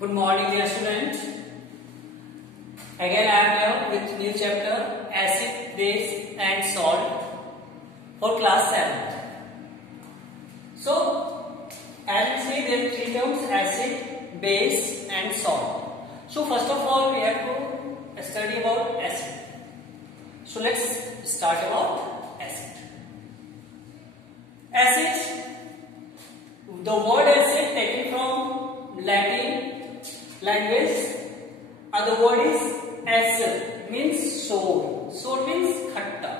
Good morning, dear students. Again, I am here with new chapter acid, base, and salt for class 7th. So, as you see, there are three terms: acid, base, and salt. So, first of all, we have to study about acid. So, let's start about acid. Acid. The word acid taken from Latin language, and the word is acid, means sour. Sour means खट्टा.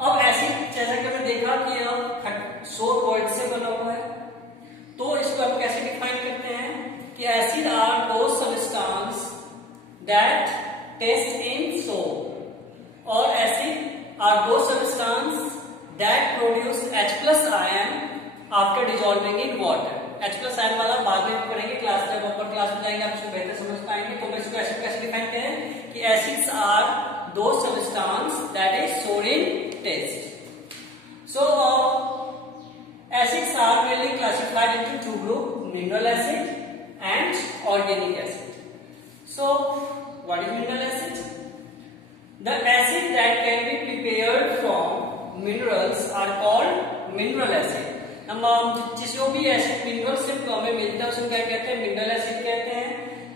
अब acid जैसा कि हमने देखा कि यह सोर word से बना हुआ है, तो इसको हम कैसे डिफाइन करते हैं कि acid are those substance that taste in sour, और acid are those substance that produce H+ ion after dissolving in water. H+ ion वाला बाद में पढ़ेंगे क्लास में, ऊपर क्लास में जाएंगे आप इसको बेहतर समझ पाएंगे. तो मैं इसको ऐसे कैसे डिफाइन करें कि acids are those substance that is sour in taste. So acids are mainly classified into two groups: mineral acid and organic acid. So what is mineral acid? The acid that can be prepared from minerals are called mineral acid. हम जो भी acid mineral से हमें मिलता है उसको क्या कहते हैं? मिनरल एसिड कहते हैं.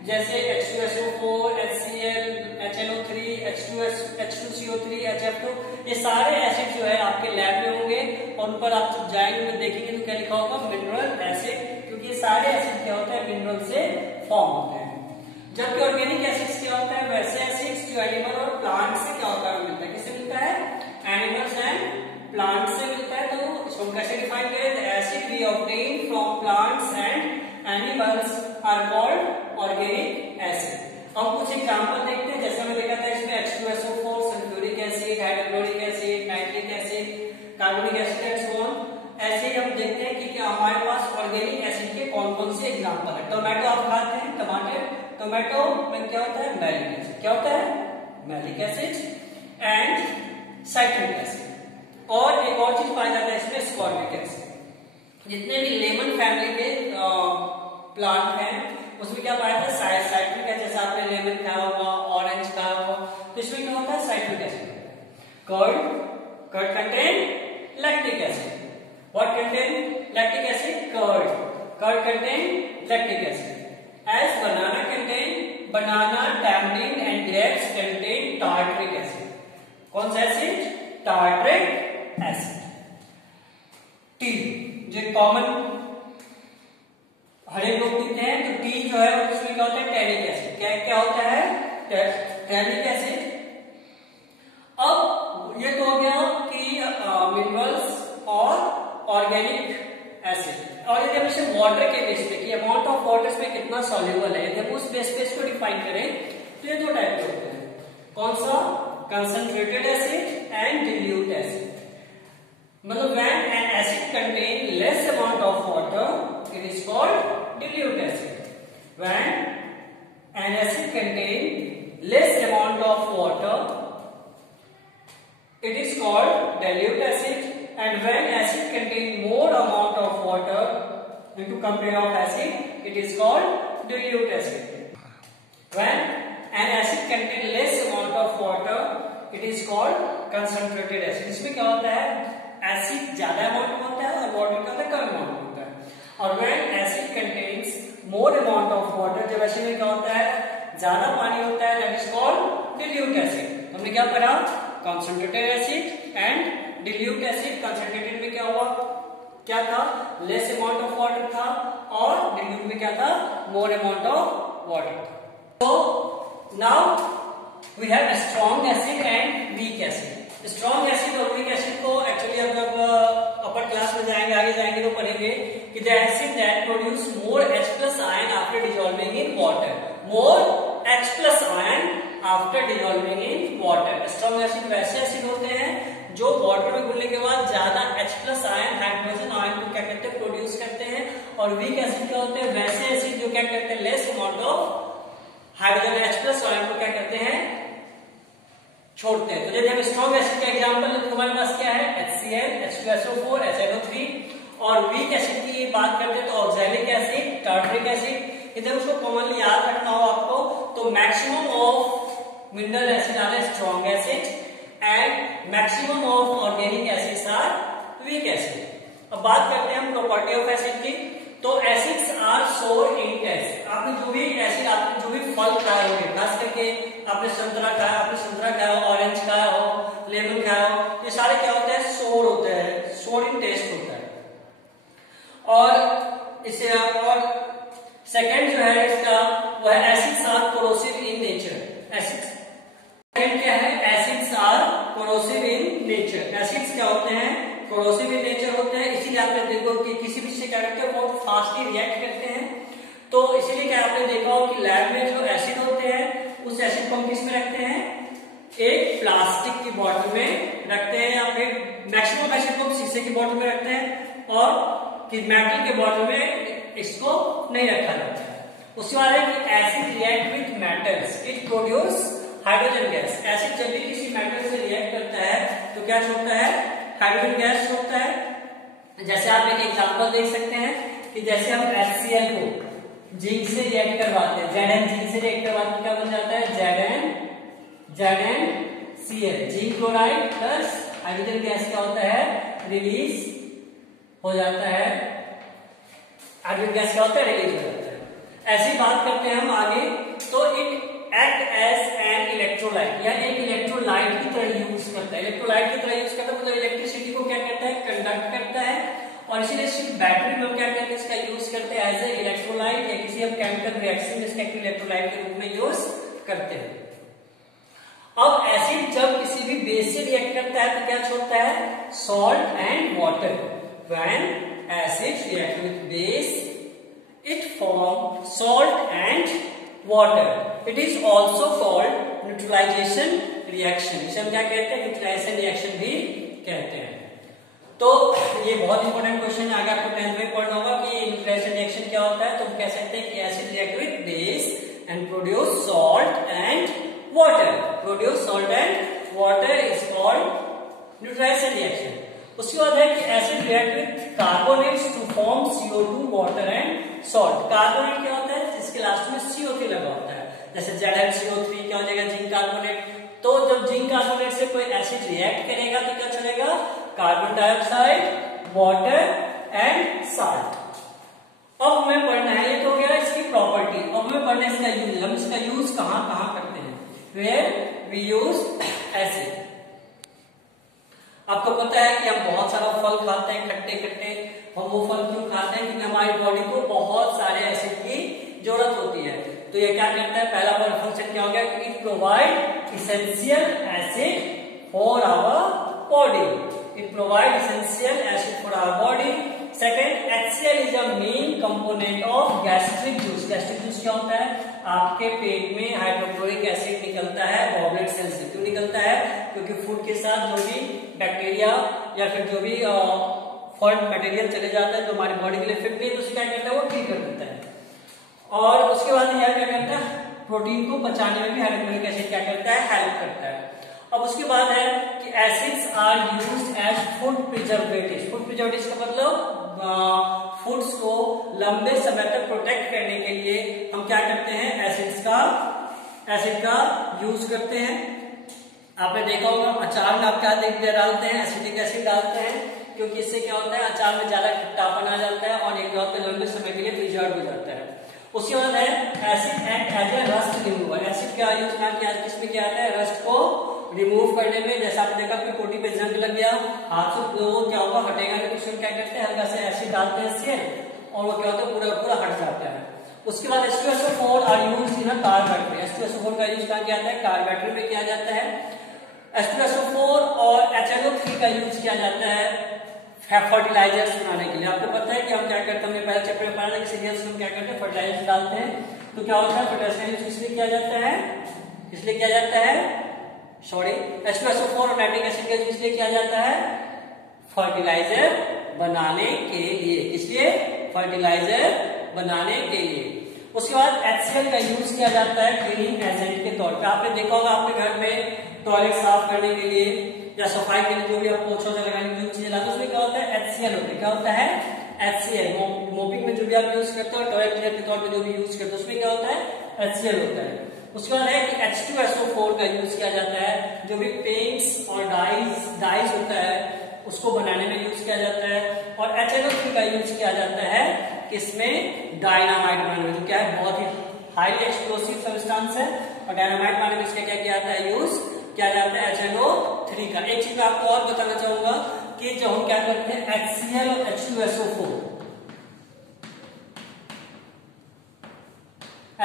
जैसे H2SO4, HCl, HNO3, H2CO3, HF2, ये सारे एसिड जो है आपके लैब में होंगे और उन पर आप जब जाएंगे तो देखेंगे तो क्या लिखा होगा? मिनरल एसिड, क्योंकि ये सारे एसिड क्या होता है? मिनरल से फॉर्म होते हैं. जबकि ऑर्गेनिक एसिड्स क्या होता है? वैसे एसिड्स जो एनिमल और प्लांट से क्या होता है? मिलता है. किससे मिलता है? एनिमल्स एंड प्लांट से मिलता है. तो इसको कैसे डिफाइन करें? Acid we obtain from plants and animals are called organic acid. अब कुछ एग्जांपल देखते हैं. जैसे हमने देखा था इसमें H2SO4, sulphuric acid, hydrochloric acid, nitric acid, carbonic acid and so on. ऐसे ही हम देखते हैं कि क्या हमारे पास ऑर्गेनिक एसिड के कौन कौन से एग्जांपल है. टोमेटो आप खाते हैं, टमाटर, टोमेटो में क्या होता है? Malic acid. क्या होता है? Malic acid and citric acid. और एक और चीज पाया जाता है इसमें, स्कॉर्बिक एसिड. जितने भी लेमन फैमिली के प्लांट हैं उसमें क्या पाया था? Citric acid. जैसे आपने लेमन खाया होगा, ऑरेंज खाया होगा, तो इसमें क्या होता है? Citric acid. Curd contain lactic acid. What contain lactic acid? Curd contain lactic acid. As banana contain banana, tamarind and grapes contain tartaric acid. कौन सा एसिड? Tartaric acid. टी जो कॉमन हर एक लोग पीते हैं, तो टी जो है उसमें क्या होता है? Tannic acid. क्या होता है? Tannic acid. अब ये तो हो गया कि मिनरल्स और ऑर्गेनिक एसिड. और यदि हम इसे वाटर के बेस पे, कि अमाउंट ऑफ वाटर में कितना सॉल्युबल है, यदि हम उस बेस पे इसको डिफाइन करें तो ये दो टाइप के होते हैं. कौन सा? Concentrated acid and dilute acid. मतलब when an acid contain less amount of water, it is called dilute acid. When an acid contain less amount of water, it is called dilute acid. And when acid contain more amount of water into compare of acid, it is called dilute acid. When an acid contain less amount of water, it is called concentrated acid. इसमें क्या होता है? Acid ज्यादा amount में होता है और water का कम अमाउंट में होता है. और when acid contains more amount of water, जब एसिड में क्या होता है? ज्यादा पानी होता है, that is called dilute acid. हमने क्या पढ़ा? Concentrated acid and dilute acid. Concentrated में क्या हुआ? क्या था? लेस अमाउंट ऑफ वाटर था, और डिल्यूट में क्या था? मोर अमाउंट ऑफ वाटर था. तो now we have strong acid and weak acid. Strong acid और वीक एसिड को एक्चुअली हम जब अपर क्लास में जाएंगे, आगे जाएंगे तो पढ़ेंगे कि the acid that produce more H+ ion after dissolving in water. More H+ ion after dissolving in water. Strong acid वैसे एसिड होते हैं जो वाटर में घुलने के बाद ज्यादा H+ आयन, हाइड्रोजन आयन को क्या कहते हैं? प्रोड्यूस करते हैं. और वीक एसिड क्या होते हैं? वैसे एसिड जो क्या करते हैं? Less amount of hydrogen H+ ion को क्या करते हैं? छोड़ते हैं. तो यदि हम स्ट्रॉन्ग एसिड का एग्जांपल तो हमारे पास क्या है? HCl, H2SO4, HNO3. और वीक एसिड की बात करते हैं तो ऑक्सैलिक एसिड, टार्टरिक एसिड, इधर उसको कॉमनली याद रखना हो आपको, तो maximum of mineral acid are strong acid and maximum of organic acids are weak acid. अब बात करते हैं हम प्रॉपर्टी ऑफ एसिड की। तो एसिड्स आर सोर इन टेस्ट। आपने जो भी एसिड, आपने जो भी फल खाए होंगे, खास करके आपने संतरा खाया हो, ऑरेंज खाया हो, लेमन खाया हो, ये सारे क्या होते हैं, सोर होते हैं, सोर इन टेस्ट होता है। और इसे और सेकंड जो है इसका वो है acids are corrosive in nature. Acids second क्या है, acids are corrosive in nature. Acids क्या होते हैं, कोरोसिव इन नेचर होते हैं, इसीलिए आपने देखो कि किसी भी से क्या करते हैं, बहुत फास्टली रिएक्ट करते हैं। तो इसीलिए क्या आपने देखा हो कि लैब में जो एसिड होते हैं उस एसिड को हम किस में रखते हैं, एक प्लास्टिक की बॉटल में रखते हैं, या फिर मैक्सिमम एसिड को शीशे की बॉटल में रखते हैं और कि मेटल के बॉटल में इसको नहीं रखा जाता है। उसके बाद है कि acid react with metals, it produce hydrogen gas. Acid जब भी किसी मेटल से रिएक्ट करता है तो क्या छोड़ता है, हाइड्रोजन गैस छोड़ता है। जैसे आप एक एग्जांपल देख सकते हैं कि जैसे हम HCl को जिंक से रिएक्ट करवाते हैं, Zn जिंक से रिएक्ट करवाते क्या बन जाता है, ZnCl, zinc chloride plus hydrogen gas क्या होता है, रिलीज हो जाता है, हाइड्रोजन गैस क्या होता है, रिलीज हो जाता है। ऐसी बात करते हैं हम आगे। तो it act as an electrolyte, या एक इलेक्ट्रोलाइट की तरह यूज करता है। इलेक्ट्रोलाइट की तरह यूज करता है मतलब इलेक्ट्रिसिटी को क्या करता है, कंडक्ट करता है। और इसीलिए सिर्फ बैटरी में हम क्या करते हैं, इसका यूज करते हैं एज ए इलेक्ट्रोलाइट, या किसी हम केमिकल रिएक्शन में इसका इलेक्ट्रोलाइट के रूप में यूज करते हैं। अब एसिड जब किसी भी बेस से रिएक्ट करता है तो क्या छोड़ता है, salt and water. When acid react with base it form salt and water. It is also called neutralization reaction. इसे हम क्या कहते हैं, न्यूट्रलाइजेशन रिएक्शन भी कहते हैं। तो ये बहुत इंपॉर्टेंट क्वेश्चन आगे आपको 10th में पढ़ना होगा कि न्यूट्रलाइजेशन रिएक्शन क्या होता है। तो हम कह सकते हैं कि acid react with base and produce salt and water. Produce salt and water is called neutralization reaction. उसके बाद है कि acid react with carbonates to form CO2 water and salt. Carbonate क्या होता है, जिसके लास्ट में CO3 लगा होता है, जैसे ZnCO3 क्या हो जाएगा, जिंक कार्बोनेट। तो जब जिंक कार्बोनेट से कोई एसिड रिएक्ट करेगा तो क्या चलेगा, carbon dioxide, water and salt. अब हमें पढ़ना है, ये तो हो गया इसकी प्रॉपर्टी। अब हमें पढ़ना है इसका यूज। हम इसका यूज कहां कहां करते हैं, वेयर वी यूज एसिड। आपको पता है कि हम बहुत सारा फल खाते हैं खट्टे खट्टे। हम वो फल क्यों खाते हैं, क्योंकि हमारी बॉडी को बहुत सारे एसिड की जरूरत होती है। तो ये क्या करता है, पहला वाला फंक्शन क्या हो गया, it provide essential acid for our body. It provide essential acid for our body. Second, HCl is a main component of gastric juice. Gastric juice क्या होता है, आपके पेट में हाइड्रोक्लोरिक एसिड निकलता है गॉबलेट सेल से। क्यों निकलता है, क्योंकि फूड के साथ जो भी बैक्टीरिया या फिर जो भी फॉरेन मटेरियल चले जाता है जो हमारी बॉडी के लिए फिट नहीं है, तो उसे क्या करता है, वो ठीक कर देता है। और उसके बाद यह क्या करता है, प्रोटीन को पचाने में भी हाइड्रोक्लोरिक एसिड क्या करता है, हेल्प करता है। अब उसके बाद है कि acids are used as food preservatives. Food preservatives का मतलब फूड्स को लंबे समय तक प्रोटेक्ट करने के लिए हम क्या करते हैं, एसिड का यूज करते हैं। आपने देखा होगा अचार में आप क्या डालते हैं, एसिडिक एसिड डालते हैं, क्योंकि इससे क्या होता है, अचार में ज्यादा खट्टापन आ जाता है और एक पे लंबे समय के लिए प्रिजर्व हो जाता है। उसके बाद है acid act as a rust remover. Acid का यूज किसमें किया जाता है, रस्ट को रिमूव करने में। जैसे आपने देखा कि कोटी पे जंग लग गया, हाथ से तो क्या होगा, हटेगा नहीं, कुछ क्या करते हैं, हल्का से एसिड डालते हैं इससे और वो क्या होता है, पूरा पूरा हट जाता है। उसके बाद H2SO4 are used in a car battery. H2SO4 का यूज कहाँ किया जाता है, कार बैटरी में किया जाता है। H2SO4 और HNO3 का यूज किया जाता है फर्टिलाइजर्स बनाने के लिए। आपको पता है कि हम क्या करते हैं, हमने पहले चैप्टर में पढ़ा था कि सीरियल्स में क्या करते हैं, फर्टिलाइजर्स डालते हैं। तो क्या होता है, फर्टिलाइजर का यूज किसलिए किया जाता है, H2SO4 और नाइट्रिक एसिड का यूज इसलिए किया जाता है, फर्टिलाइजर बनाने के लिए। इसलिए फर्टिलाइजर बनाने के लिए। उसके बाद HCl का यूज किया जाता है क्लीनिंग एजेंट के तौर पे। आपने देखा होगा अपने घर में टॉयलेट साफ करने के लिए या सफाई के लिए जो भी आप पोछा लगाने की जो चीजें लाते हैं, उसमें क्या होता है, HCl होता है। क्या होता है, HCl, मोपिंग में जो भी आप यूज करते हो, टॉयलेट क्लीनर के तौर पे जो भी यूज करते हो, उसमें क्या होता है HCl होता है। उसके बाद है कि H2SO4 का यूज किया जाता है, जो भी पेंट्स और डाइज होता है उसको बनाने में यूज किया जाता है। और HNO3 का यूज किया जाता है किसमें, डायनामाइट बनाने में, जो क्या है बहुत ही हाईली एक्सप्लोसिव सब्सटेंस है, और डायनामाइट बनाने में इसका क्या किया जाता है, यूज किया जाता है HNO3 का। एक चीज मैं आपको और बताना चाहूंगा कि जब हम क्या करते हैं HCl और H2SO4,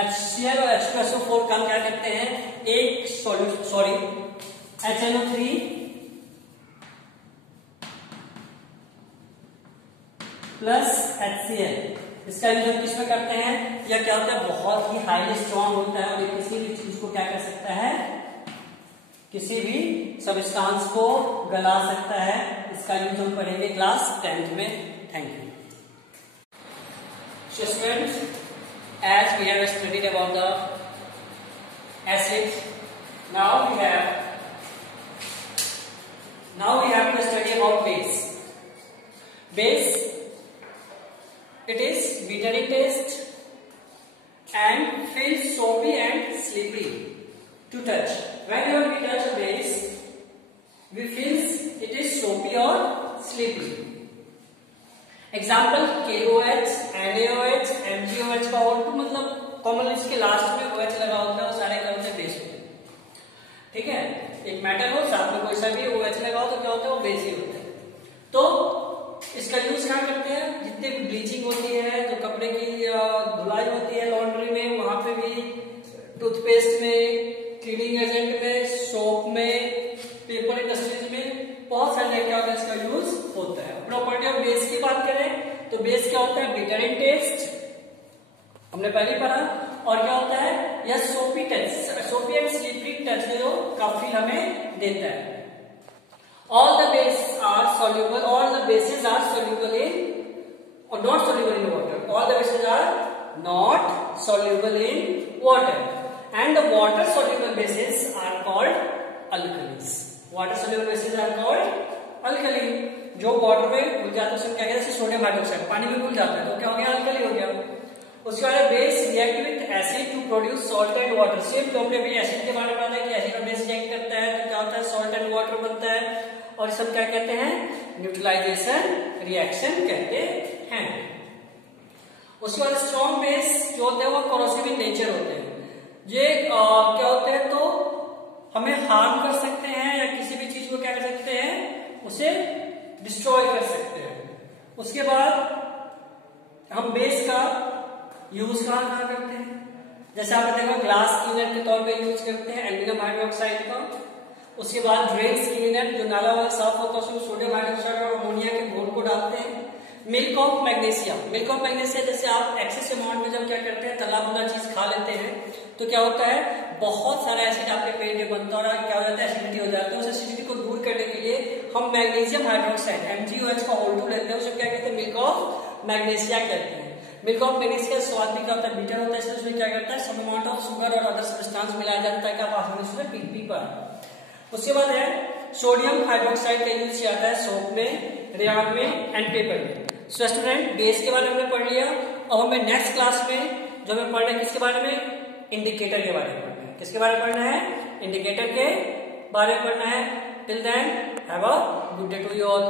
HCl और H2SO4 का हम क्या करते हैं, एक सॉरी HNO3 प्लस HCl, इसका यूज हम किसमें करते हैं, यह क्या होता है बहुत ही हाईली स्ट्रॉन्ग होता है और ये किसी भी चीज को क्या कर सकता है, किसी भी सब्सटेंस को गला सकता है। इसका यूज हम पढ़ेंगे क्लास 10th में। Thank you. So students, as we have studied about the acids, now we have to study about base. Base, it is bitter in taste and feels soapy and slippery to touch. Whenever we touch a base, we feel it is soapy or slippery. Example KOH, NaOH, MgOH का O2 मतलब commonly इसके last में OH लगा होता है, वो सारे क्या होते हैं, बेस होते हैं। ठीक है, एक मेटल हो साथ में कोई सा भी OH लगा हो तो क्या होता है, वो बेस ही होता है। तो इसका यूज क्या करते हैं, जितने भी ब्लीचिंग होती है, जो कपड़े की धुलाई होती है लॉन्ड्री में, वहां पे भी, टूथपेस्ट में, क्लीनिंग एजेंट में, सोप में, पेपर इंडस्ट्रीज में, बहुत सारे जगह क्या होता है इसका यूज होता है। प्रॉपर्टी ऑफ बेस की बात करें तो बेस क्या होता है, बिटर इन टेस्ट, हमने पहले ही पढ़ा, और क्या होता है यह सोपी टच, सोपी एंड स्लिपरी टच जो का फील हमें देता है। All the bases are soluble. All the bases are soluble in or not soluble in water. All the bases are not soluble in water, and the water soluble bases are called alkalis. Water soluble bases are called alkali. जो water में घुल जाता है उसमें क्या कहते हैं, जैसे सोडियम हाइड्रोक्साइड पानी में घुल जाता है तो क्या हो गया, अल्कली हो गया। उसके बाद base react with acid to produce salt and water. Same जो हमने भी एसिड के बारे में पढ़ा था कि एसिड और बेस रिएक्ट करता है तो क्या होता है, सॉल्ट एंड वाटर बनता है, और सब क्या कहते हैं, न्यूट्रलाइजेशन रिएक्शन कहते हैं। उसके बाद स्ट्रॉन्ग बेस जो होते हैं वो कोरोसिव इन नेचर होते हैं। ये क्या होते हैं, तो हमें हार्म कर सकते हैं या किसी भी चीज को क्या कर सकते हैं, उसे डिस्ट्रॉय कर सकते हैं। उसके बाद हम बेस का यूज कहाँ करते हैं, जैसे आपने देखा ग्लास क्लीनर के तौर पे यूज करते हैं एल्यूमिनियम हाइड्रोक्साइड का। उसके बाद ड्रेन्स क्लीनर जो नाला वाला साफ होता है उसमें सोडियम हाइड्रोक्साइड और अमोनिया के घोल को डालते हैं। Milk of magnesia, milk of magnesia जैसे आप एक्सेस अमाउंट में जब क्या करते हैं तला भुना चीज खा लेते हैं तो क्या होता है, बहुत सारा एसिड आपके पेट में बनता है और क्या हो जाता है, एसिडिटी हो जाती है। उस एसिडिटी को दूर करने के लिए हम मैग्नीशियम हाइड्रोक्साइड MgOH का O2 लेते हैं, उसे क्या कहते हैं, मिल्क ऑफ मैग्नीशिया कहते हैं। मिल्क ऑफ मैग्नीशिया स्वाद भी क्या होता है, बिटर होता है, इसलिए उसमें क्या करता है, सम अमाउंट ऑफ शुगर और अदर सब्सटेंस मिलाया जाता है कि आप आसानी से पी पाए। उसके बाद है सोडियम हाइड्रोक्साइड का यूज किया जाता है सोप में, रेयान में एंड पेपर में। सो स्टूडेंट बेस के बारे में हमने पढ़ लिया। अब हमें नेक्स्ट क्लास में जो हमें पढ़ना है किसके बारे में, इंडिकेटर के बारे में पढ़ना है। किसके बारे में पढ़ना है, इंडिकेटर के बारे में पढ़ना है। Till then have a good day to you all.